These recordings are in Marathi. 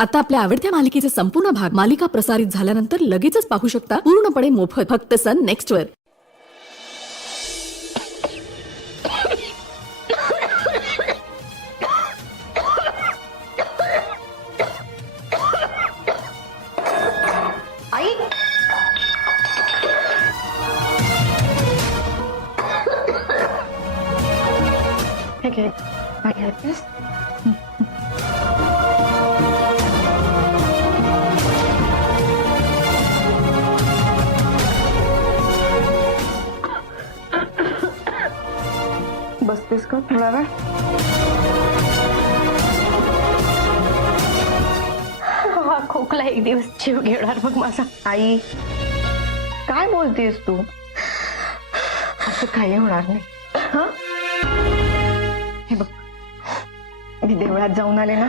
आता आपल्या आवडत्या मालिकेचे संपूर्ण भाग मालिका प्रसारित झाल्यानंतर लगेचच पाहू शकता पूर्णपणे मोफत फक्त सन नेक्स्ट वर। आई हे घे पाणी घेतेस? बसतेस का थोडा वेळ? हा खोकला एक दिवस जीव घेणार बघ माझा। आई काय बोलतेस तू? असं काही होणार नाही हं? हे बघ मी देवळात जाऊन आले ना,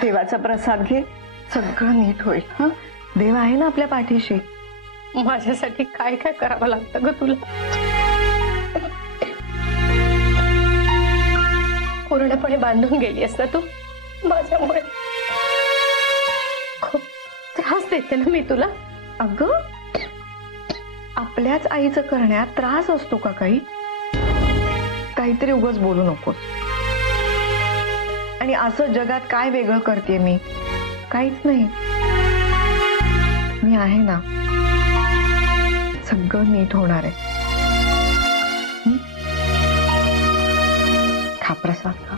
देवाचा प्रसाद घे, सगळं नीट होईल हं? देव आहे ना आपल्या पाठीशी। माझ्यासाठी काय काय करावं लागतं ग तुला? पूर्णपणे बांधून गेलीस ना तू माझ्यामुळे। खूप त्रास देते ना मी तुला। अगं आपल्याच आईचं करण्यात त्रास असतो का काही? काहीतरी उगाच बोलू नकोस। आणि असं जगात काय वेगळं करते मी? काहीच नाही, मी आहे ना, सगळं नीट होणार आहे। हं? खा प्रसाद खा।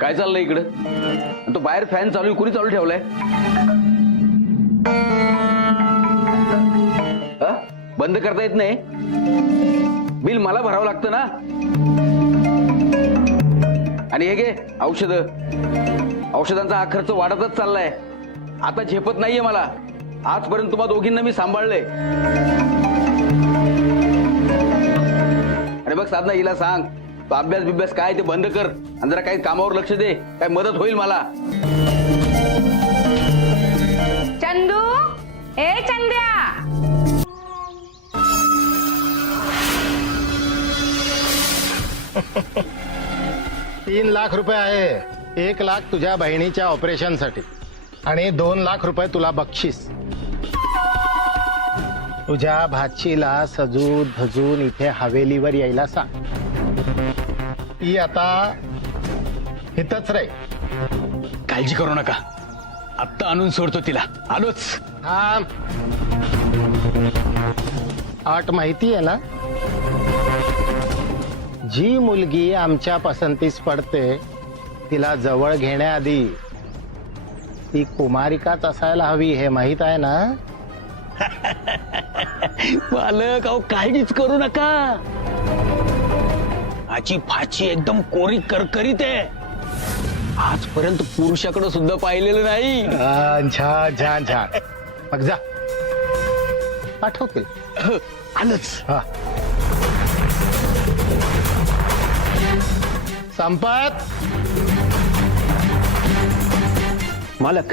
काय चाललंय इकडं? तो बाहेर फॅन चालू आहे, कुणी चालू ठेवलाय? बंद करता येत नाही? बिल मला भरावं लागतं ना। आणि हे घे औषधांचा हा खर्च वाढतच चाललाय, आता झेपत नाहीये मला। आजपर्यंत तुम्हा दोघींना मी सांभाळलंय। आणि बघ साधना, हिला सांग तो अभ्यास बिभ्यास काय ते बंद कर आणि जरा काही कामावर लक्ष दे, काय मदत होईल मला। चंदू, ए चंद्या, 3 लाख रुपये आहे। 1 लाख तुझ्या बहिणीच्या ऑपरेशन साठी आणि 2 लाख रुपये तुला बक्षीस। तुझ्या भाचीला सजून धजून इथे हवेलीवर यायला सांग। ती आता इथंच राहील। काळजी करू नका, आत्ता आणून सोडतो तिला, आलोच। हा आठ माहिती आहे ना, जी मुलगी आमच्या पसंतीस पडते तिला जवळ घेण्याआधी ती कुमारिकाच असायला हवी, हे माहित आहे ना? मालक अहो काळजीच करू नका, माझी भाची एकदम कोरी करकरीत आहे। आजपर्यंत पुरुषाकडे सुद्धा पाहिलेलं नाही। छान छान छान, मग जा पाठवतील। आलंच। हा संपत मालक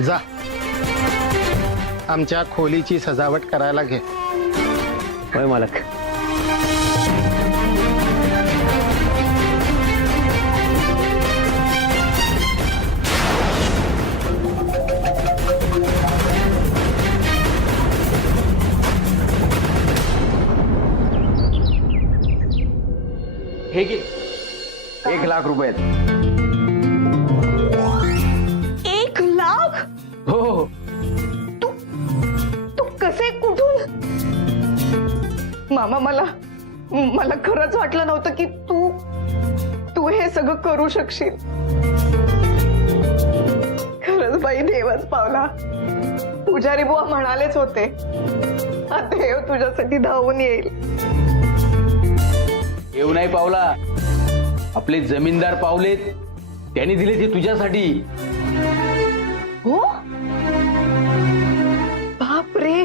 जा, आमच्या खोलीची सजावट करायला घे। होय मालक। हे घे 1 लाख रुपये। 1 लाख? हो हो। तू कसे, कुठून? मामा मला खरंच वाटलं नव्हतं की तू हे सगळं करू शकशील। खरंच बाई देवच पावला, तू पुजारी बुवा म्हणालेच होते, हा देव तुझ्यासाठी धावून येईल. येऊ नाही पावला, आपले जमीनदार पावलेत, त्यांनी दिले ते तुझ्यासाठी. हो बापरे.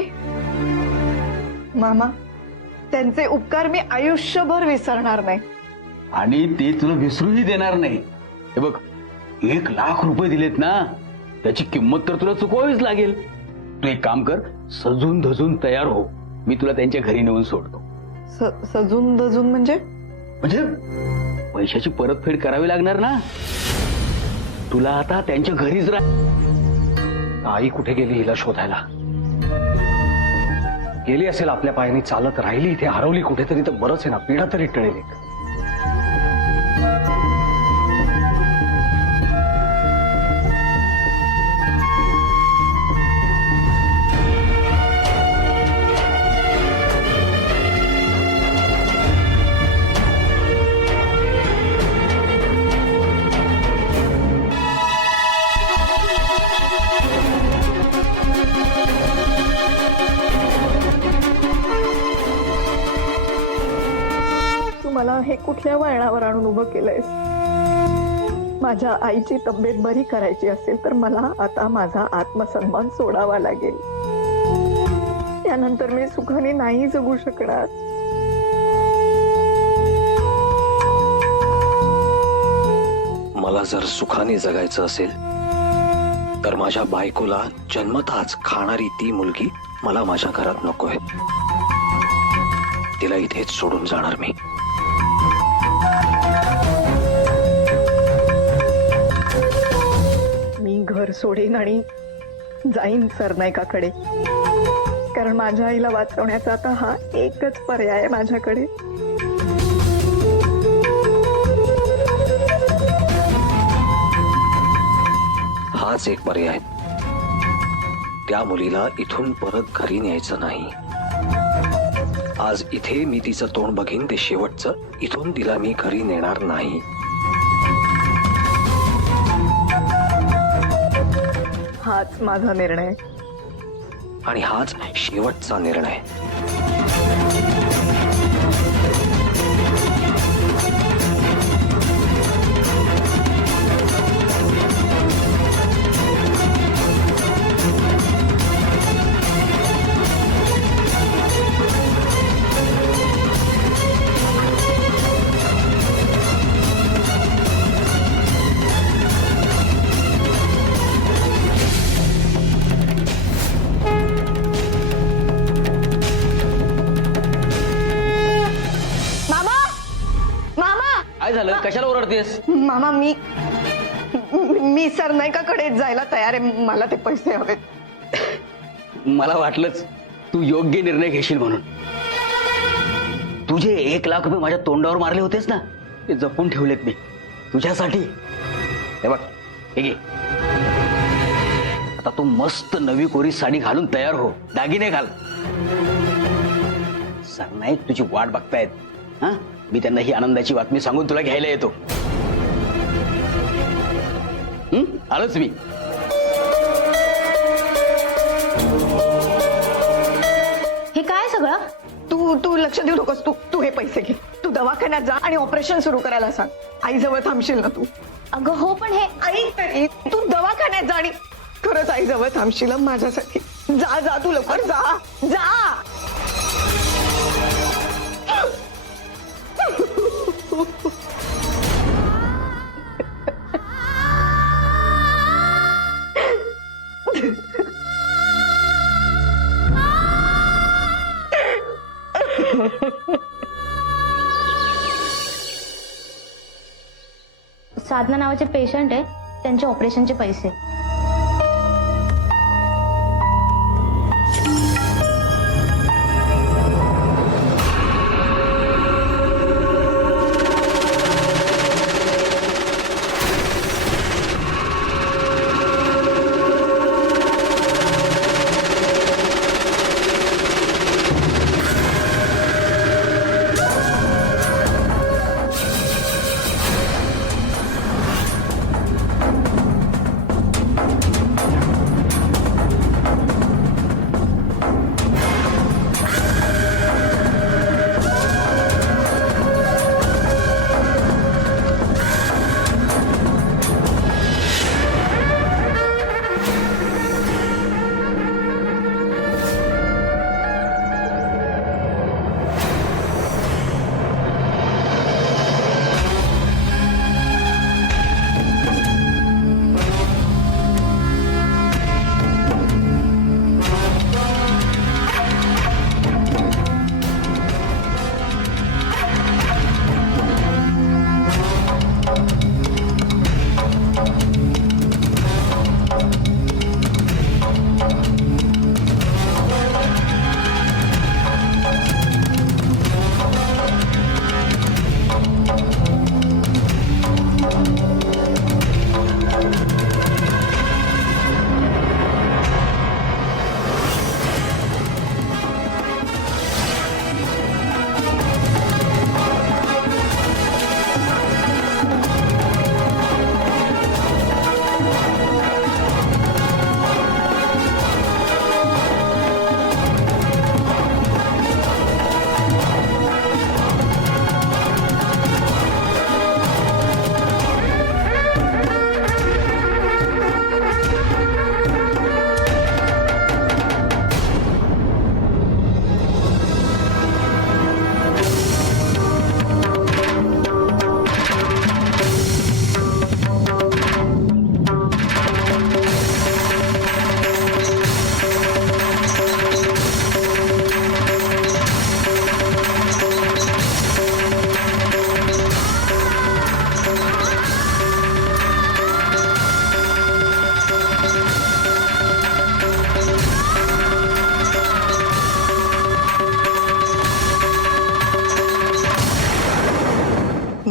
मामा, त्यांचे उपकार मी आयुष्यभर विसरणार नाही. आणि ते तुला विसरूही देणार नाही. हे बघ, 1,00,000 रुपये दिलेत ना, त्याची किंमत तर तुला चुकवावीच लागेल. तू एक काम कर, सजून धजून तयार हो, मी तुला त्यांच्या घरी नेऊन सोडतो. सजून दजून म्हणजे? म्हणजे पैशाची परतफेड करावी लागणार ना तुला. आता त्यांच्या घरीच राह. आई कुठे गेली हिला शोधायला? गेली असेल आपल्या पायाने चालत, राहिली इथे, हरवली कुठेतरी तर बरंच आहे ना, पिढा तरी टळेल एक. तू मला हे कुठल्या वळणावर आणून उभं केलंयस? माझ्या आईची तब्येत बरी करायची असेल तर मला आता माझा आत्मसन्मान सोडावा लागेल. त्यानंतर मी सुखाने नाही जगू शकणार. मला जर सुखाने जगायचं असेल तर माझ्या बायकोला जन्मताच खाणारी ती मुलगी मला माझ्या घरात नकोय. तिला इथेच सोडून जाणार मी. मी घर सोडेन आणि जाईन सरनाईकाकडे, कारण माझ्या आईला वाचवण्याचा आता हा एकच पर्याय आहे माझ्याकडे. हाच एक पर्याय. त्या मुलीला इथून परत घरी न्यायचं नाही. आज इथे मी तिचं तोंड बघीन ते शेवटचं. इथून तिला मी घरी नेणार नाही. हाच माझा निर्णय. आणि हाच शेवटचा निर्णय. काय झालं, कशाला ओरडतेस? मामा, मी सरनाईकाकडे जायला तयार आहे. मला ते पैसे हवेत. मला वाटलंच तू योग्य निर्णय घेशील म्हणून. तुझे 1,00,000 रुपये माझ्या तोंडावर मारले होतेस ना, ते जपून ठेवलेत मी तुझ्यासाठी. हे बघ, हे घे. आता तू मस्त नवी कोरी साडी घालून तयार हो, दागिने घाल. सरनाईक तुझी वाट बघतायत. हा, मी त्यांना ही आनंदाची बातमी सांगून तुला घ्यायला येतो. आलोच मी. हे काय सगळं? तू लक्ष देऊ नकोस. तू हे पैसे घे. तू दवाखान्यात जा आणि ऑपरेशन सुरू करायला सांग. आई जवळ थांबशील ना तू? अगं हो, पण हे आई तरी तू दवाखान्यात जा आणि खरंच आई जवळ थांबशील माझ्यासाठी. जा तू लवकर जा. साधना नावाचे पेशंट आहे, त्यांच्या ऑपरेशनचे पैसे.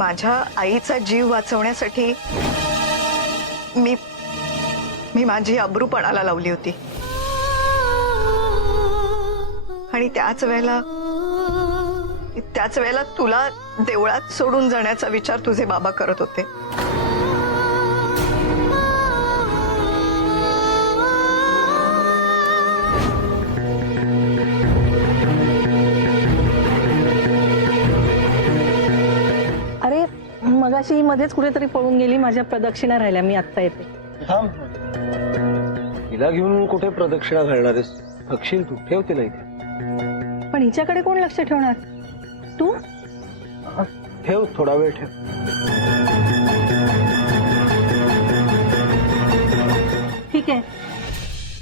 माझ्या आईचा जीव वाचवण्यासाठी मी मी माझी अब्रू पणाला लावली होती आणि त्याच वेळेला तुला देवळात सोडून जाण्याचा विचार तुझे बाबा करत होते. अरे मगाशी मध्येच कुठेतरी पळून गेली, माझ्या प्रदक्षिणा राहिल्या, मी आत्ता येते. थांब, तिला घेऊन कुठे प्रदक्षिणा घालणारेस? थकशील तू, ठेव तिला इथे. पण हिच्याकडे कोण लक्ष ठेवणार? तू ठेव, थोडा वेळ ठेव. ठीक आहे,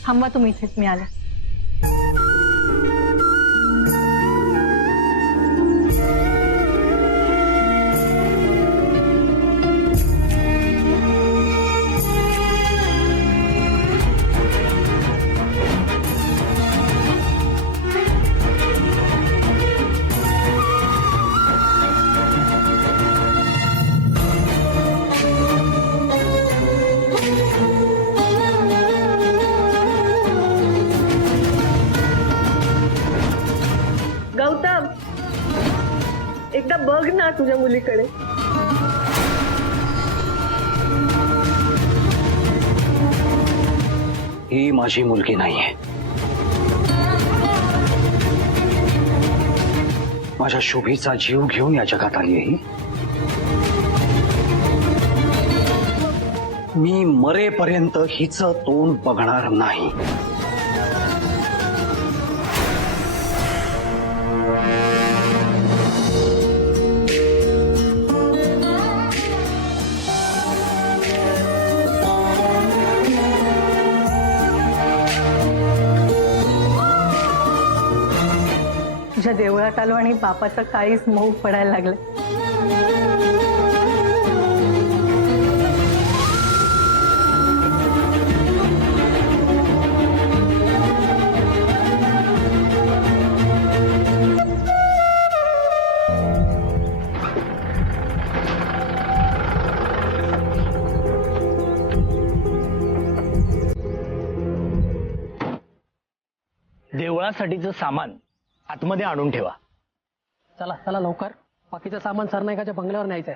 थांबा तुम्ही इथेच, मी आले. गौतम, एकदा बघ ना तुझ्या मुलीकडे. ही माझी मुलगी नाहीये. माझ्या शुभीचा जीव घेऊन या जगात आली आहे ही. मी मरेपर्यंत हिचं तोंड बघणार नाही. तुझ्या देवळात आलो आणि बापाचं काळीच मऊ पडायला लागलं. देवळासाठीचं सामान आतमध्ये आणून ठेवा. चला चला लवकर, बाकीचं सामान सरनाईकाच्या बंगल्यावर न्यायचंय.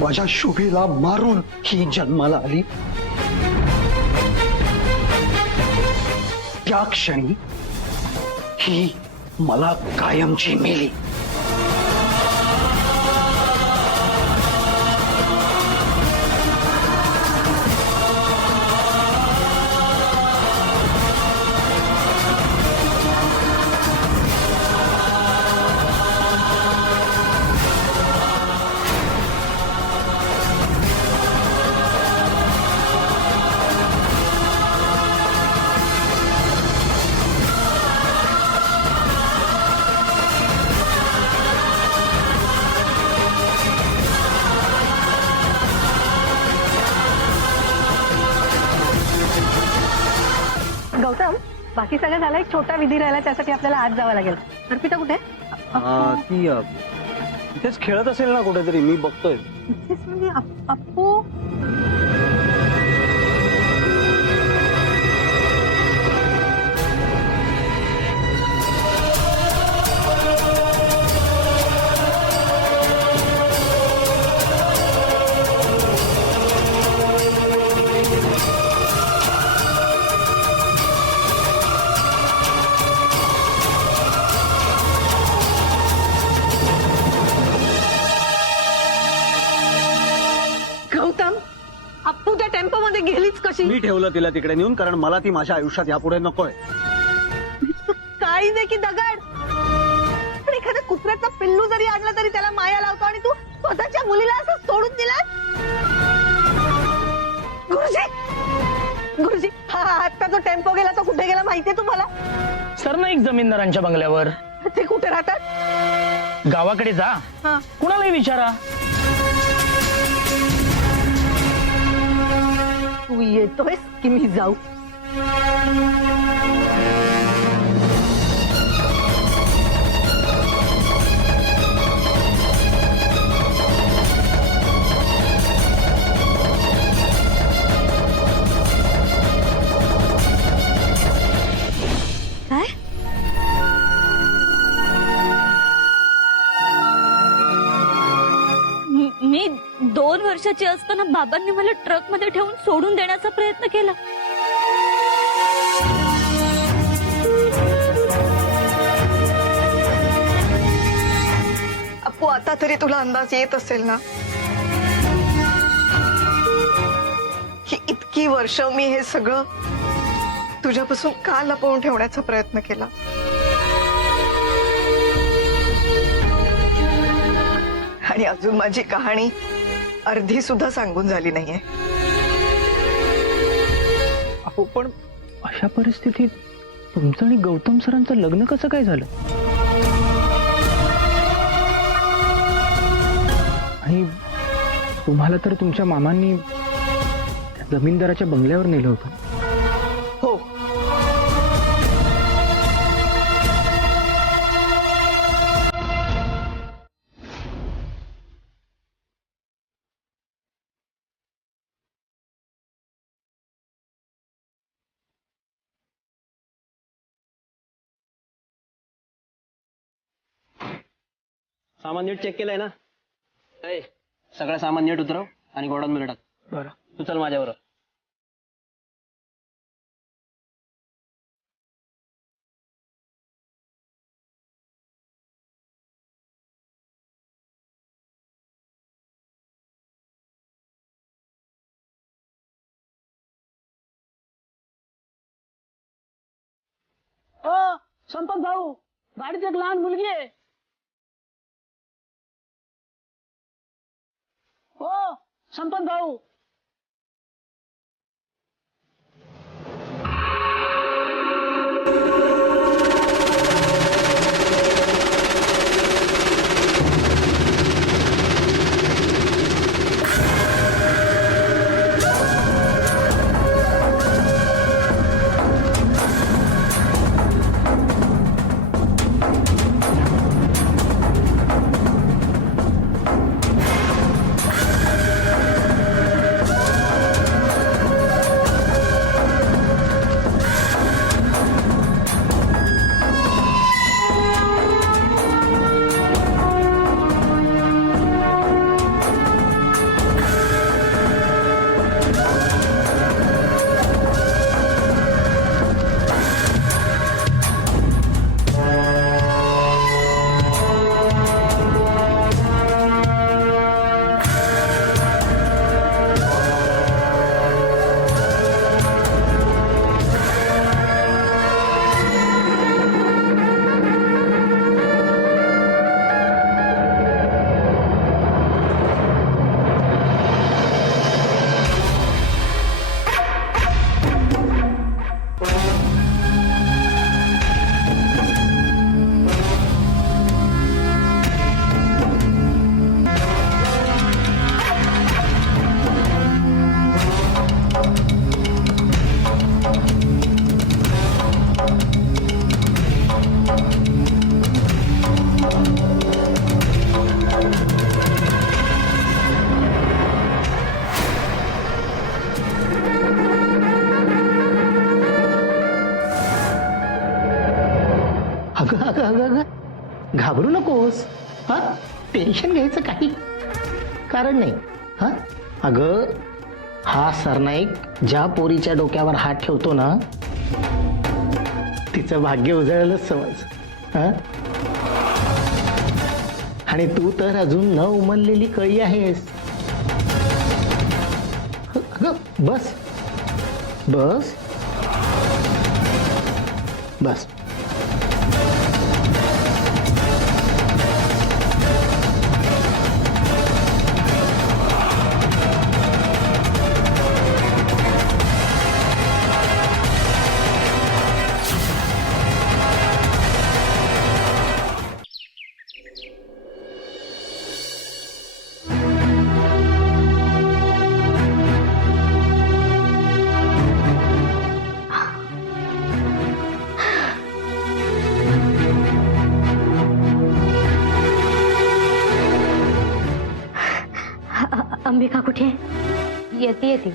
माझ्या शुभीला मारून ही जन्माला आली. त्या क्षणी ही मला कायमची मेली. गौतम बाकी सगळं झालं, एक छोटा विधी राहिला, त्यासाठी आपल्याला आज जावं लागेल. अर्पिता कुठे? ती तिथेच खेळत असेल ना कुठेतरी, मी बघतोय. इथेच म्हणजे अप्पू. गौतम, अप्पू त्या टेम्पो मध्ये गेलीच कशी? मी ठेवलं तिला तिकडे नेऊन, कारण मला ती माझ्या आयुष्यात यापुढे नकोय. काही नाही की दगड. पण एखाद्या कुत्र्याचा पिल्लू जरी आणला तरी त्याला माया लावतो, आणि तू स्वतःच्या मुलीला असं सोडून दिलास. गुरुजी, गुरुजी, हा आता जो टेम्पो गेला तो कुठे गेला माहितीये तुम्हाला? सर ना एक जमीनदारांच्या बंगल्यावर. ते कुठे राहतात? गावाकडे जा, हा. कुणालाही विचारा. तू येतोयस की मी जाऊ? काय? मी 2 वर्षाची असताना बाबांनी मला ट्रक मध्ये ठेवून सोडून देण्याचा प्रयत्न केला. अप्पू, आता तरी तुला अंदाज येत असेल ना की इतकी वर्ष मी हे सगळं तुझ्यापासून का लपवून ठेवण्याचा प्रयत्न केला. आणि अजून माझी कहाणी अर्धी सुद्धा सांगून झाली नाहीये. अहो, पण अशा परिस्थितीत तुमचं आणि गौतम सरांचं लग्न कसं काय झालं? आणि तुम्हाला तर तुमच्या मामांनी त्या जमीनदाराच्या बंगल्यावर नेलं होतं. हो, सामान नीट चेक केलंय ना? सगळं सामान नीट उतरव आणि गोडाऊन मध्ये टाक. बरं. तू चल माझ्याबरोबर. संपत भाऊ, गाडीत एक लहान मुलगी आहे. हो संपत भाऊ. अगं अगं अगं घाबरू नकोस. हा टेन्शन घ्यायचं काही कारण नाही. हा अगं हा सरनाईक ज्या पोरीच्या डोक्यावर हात ठेवतो ना तिचं भाग्य उजळलंच समज. हा आणि तू तर अजून न उमललेली कळी आहेस. अगं बस बस बस. अंबिका कुठे आहे? येते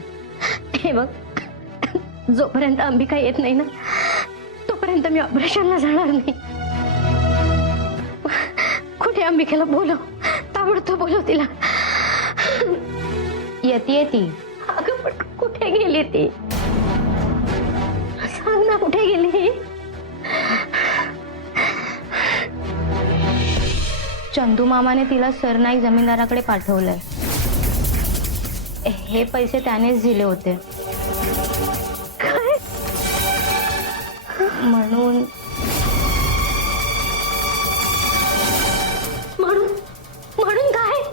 हे बघ, जोपर्यंत अंबिका येत नाही ना तोपर्यंत मी ऑपरेशनला जाणार नाही. कुठे अंबिकेला बोलव, ताबडतोब बोलव तिला. येते ती. अगं पण कुठे गेली ती? सांग ना कुठे गेली? चंदू मामाने तिला सरनाईक जमीनदाराकडे पाठवलंय. हे पैसे त्यानेच दिले होते. म्हणून म्हणून काय?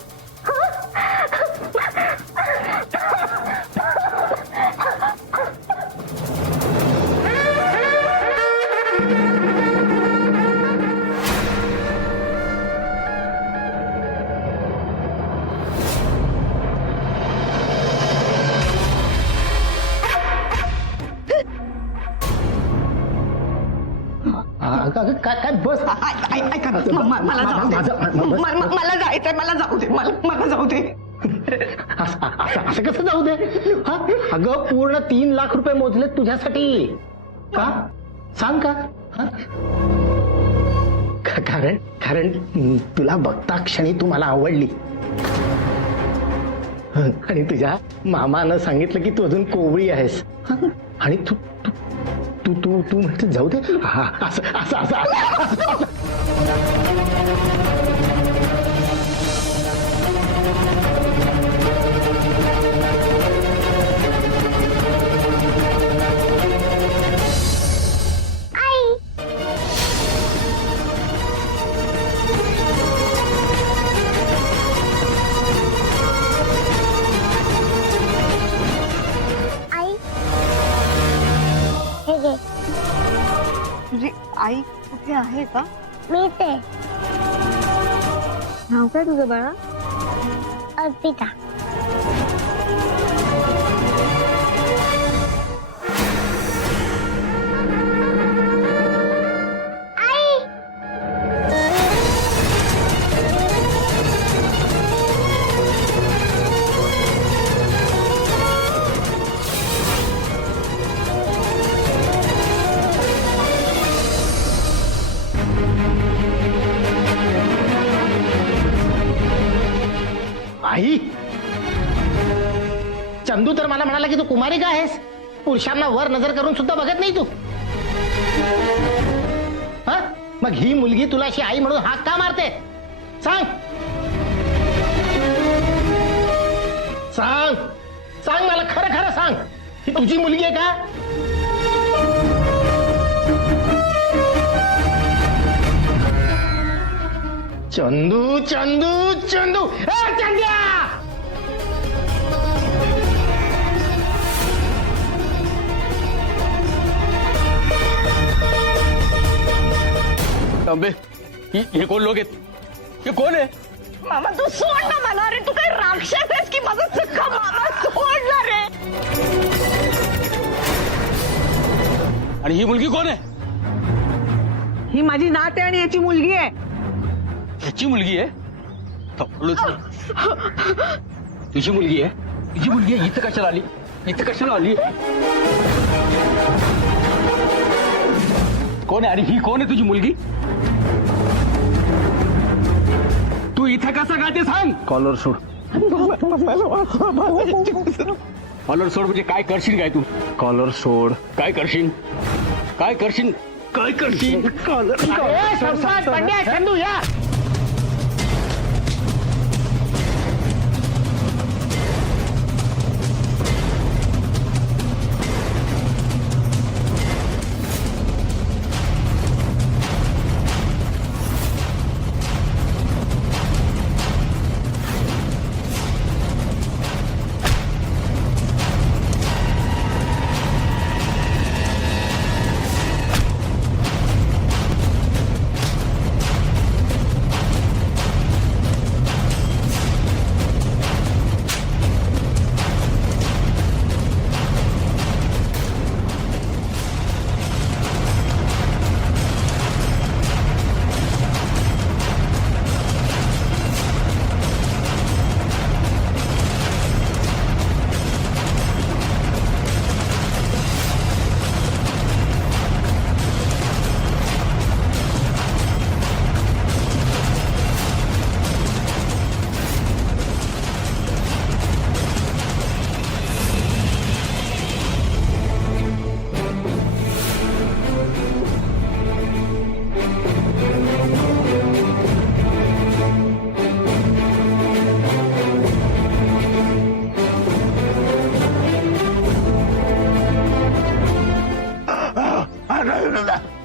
अगं काय काय बस. ऐका ना, मला जाऊ दे. मला जायचंय, मला जाऊ दे, मला जाऊ दे. असं कसं जाऊ दे. हा अगं पूर्ण 3 लाख रुपये मोजले तुझ्यासाठी. का सांग का? हा? कारण तुला बघता क्षणी तू मला आवडली आणि तुझ्या मामानं सांगितलं की तू अजून कोवळी आहेस. आणि तू तू तू तू म्हणते जाऊ दे. हा असं असं असं असं. तुझी आई कुठे आहे का? मी ते. नाव काय तुझं बाळा? अर्पिता. आई चंदू तर मला म्हणाला की तू कुमारिका आहेस. पुरुषांना वर नजर करून सुद्धा बघत नाही तू. हा मग ही मुलगी तुला अशी आई म्हणून हाक का मारते? सांग सांग सांग मला खरं खरं सांग. ही तुझी मुलगी आहे का? चंदू चंदू चंदू चंद्या. अंबे हे कोण लोक आहेत? हे कोण आहे? मामा तू सोड ना मला. अरे तू काय राक्षस आहेस की माझा सख्खा मामा? सोड ना रे. आणि ही मुलगी कोण आहे? ही माझी नात आहे आणि याची मुलगी आहे. ह्याची मुलगी आहे? तुझी मुलगी आहे? तुझी मुलगी आहे? इथं कशाला आली? इथं कशाला आली? कोण आहे? आणि ही कोण आहे तुझी मुलगी? इथं कसं काय ते सांग. कॉलर सोड. कॉलर सोड म्हणजे काय करशील काय तू? कॉलर सोड. काय करशील? काय करशील? काय करशील?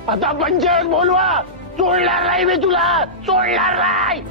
आता पंचायत बोलवा. सोडणार नाही मी तुला, सोडणार नाही.